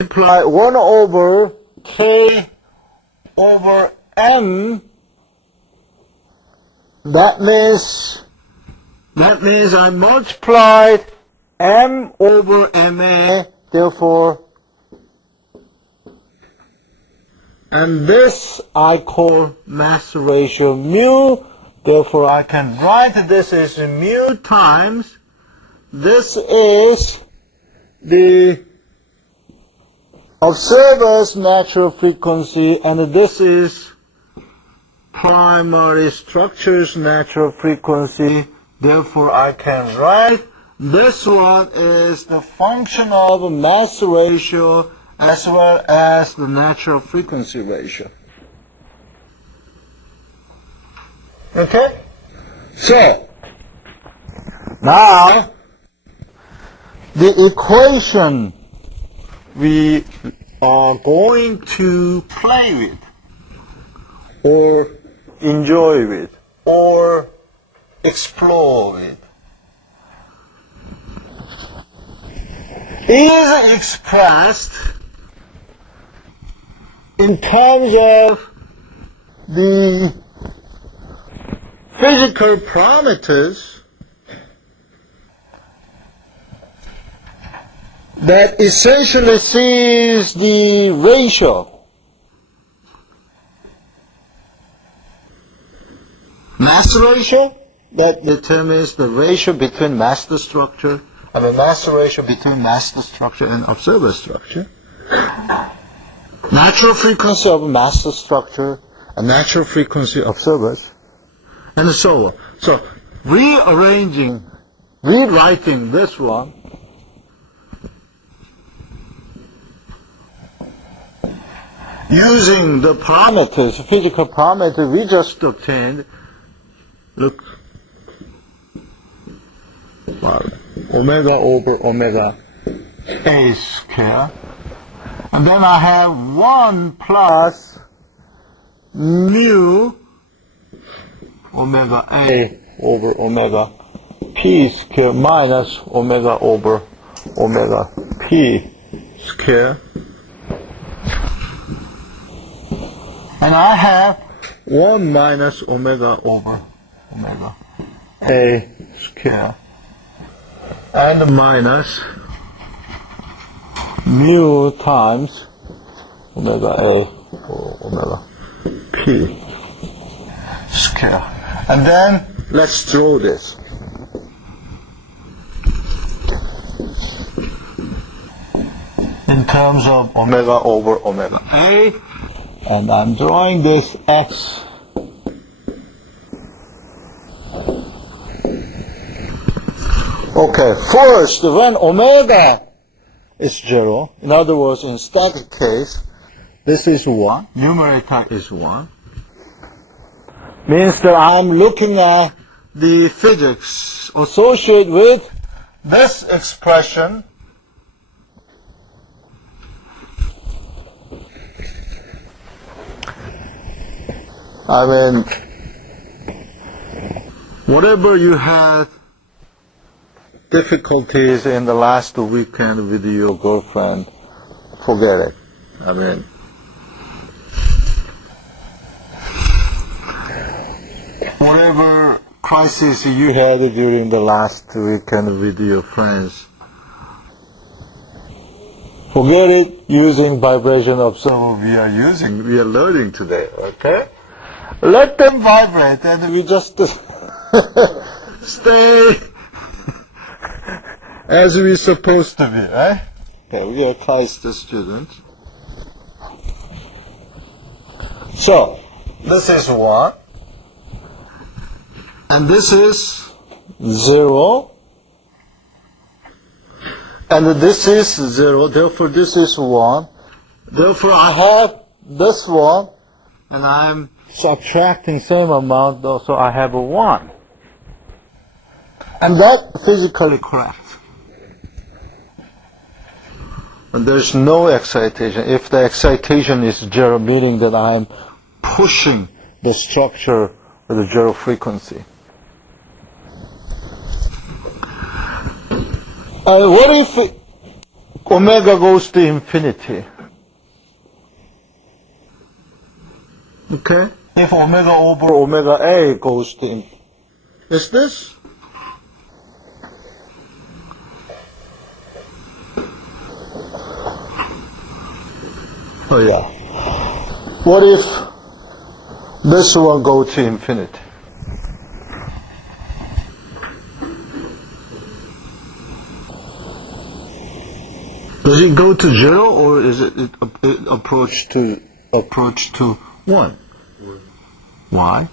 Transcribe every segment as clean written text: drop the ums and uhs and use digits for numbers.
multiply 1 over K over M. That means I multiplied M over MA, therefore, and this I call mass ratio mu, therefore I can write this as mu times, this is the observer's natural frequency, and this is primary structure's natural frequency. Therefore, I can write this one is the function of mass ratio as well as the natural frequency ratio. Okay? So, now, the equation we are going to play with, or enjoy with, or explore with, is expressed in terms of the physical parameters that essentially sees the ratio. Mass ratio, that determines the ratio between master structure, and the mass ratio between master structure and observer structure. Natural frequency of master structure and natural frequency of observers, and so on. So, rewriting this one, using the parameters, physical parameters we just obtained. Look, omega over omega A square. And then I have 1 plus mu omega A over omega P square minus omega over omega P square. And I have 1 minus omega over omega A square and minus mu times omega A or omega P square. And then let's draw this. In terms of omega over omega A, and I'm drawing this X. Okay, first, when omega is 0, in other words, in static case, this is 1, numerator is 1, means that I'm looking at the physics associated with this expression. I mean, whatever you had difficulties in the last weekend with your girlfriend, forget it. I mean, whatever crisis you had during the last weekend with your friends, forget it. Using vibration observer we are learning today, okay? Let them vibrate and we just stay as we're supposed to be, right? Okay, we are KAIST students. So, this is 1, and this is 0, and this is 0, therefore this is 1. Therefore I have this one, and I'm subtracting same amount, so I have a 1. And that physically correct. And there's no excitation. If the excitation is 0, meaning that I'm pushing the structure with a 0 frequency. What if omega goes to infinity. Okay? If omega over omega A goes to infinity. Is this? Oh yeah. What if this one goes to infinity? Does it go to 0 or is it approach to 1? Why?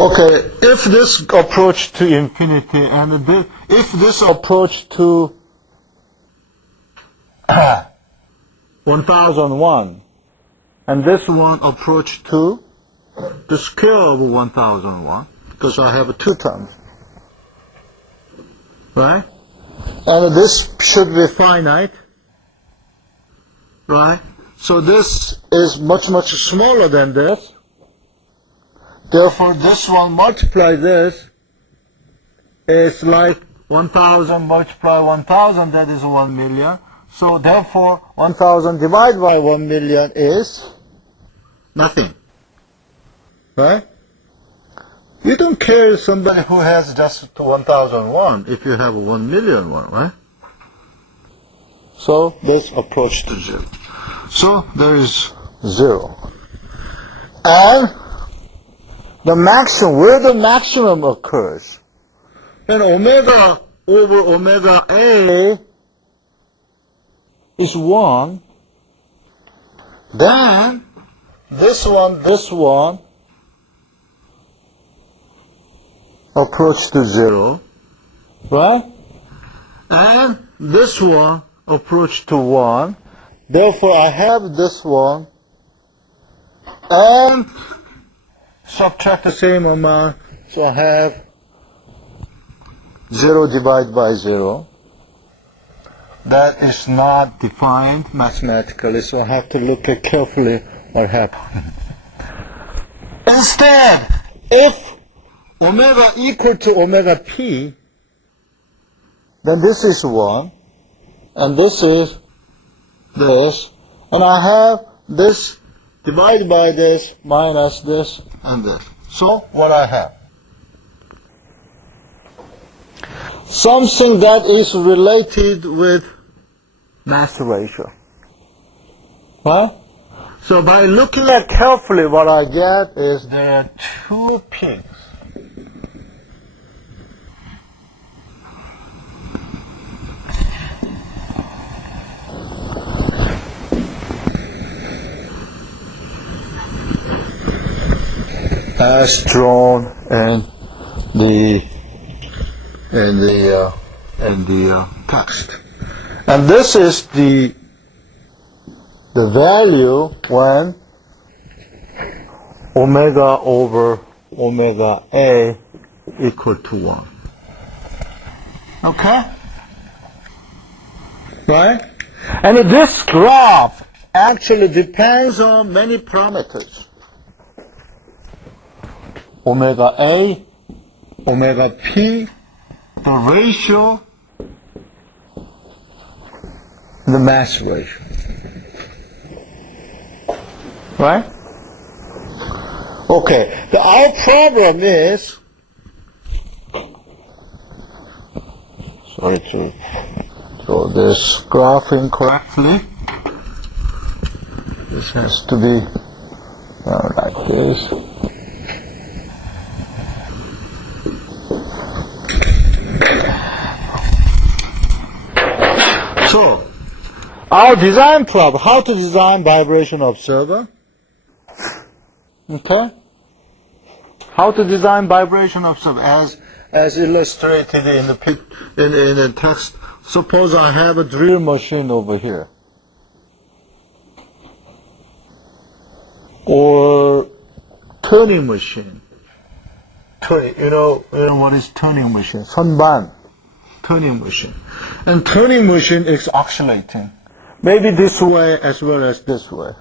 Okay, if this approach to infinity and if this approach to 1001 and this one approach to the square of 1001, because I have 2 terms, right? And this should be finite, right? So this is much, much smaller than this. Therefore, this one multiply this is like 1000 multiply 1000, that is 1 million. So therefore, 1000 divided by 1 million is nothing. Right? You don't care somebody who has just 1001 if you have 1 million one, right? So this approach to 0. So there is 0. And the maximum, where the maximum occurs, when omega over omega A is 1, then this one approach to 0, right? And this one approach to 1. Therefore, I have this one and subtract the same amount, so I have 0 divided by 0. That is not defined mathematically, so I have to look at carefully what happened. Instead, if omega equal to omega p, then this is 1, and this is this, and I have this divided by this minus this and this. So what I have? Something that is related with mass ratio. Right? So by looking at carefully, what I get is there are 2 peaks. As drawn in the text, and this is the value when omega over omega A equal to 1. Okay, right? And this graph actually depends on many parameters. Omega A, omega P, the ratio, the mass ratio. Right? Okay. Our problem is, sorry to draw this graph incorrectly. This has to be like this. So, our design problem, how to design vibration observer. Okay? How to design vibration observer as illustrated in the text. Suppose I have a drill machine over here. Or turning machine. You know what is turning machine? 선반. Turning machine. And turning machine is oscillating. Maybe this way as well as this way.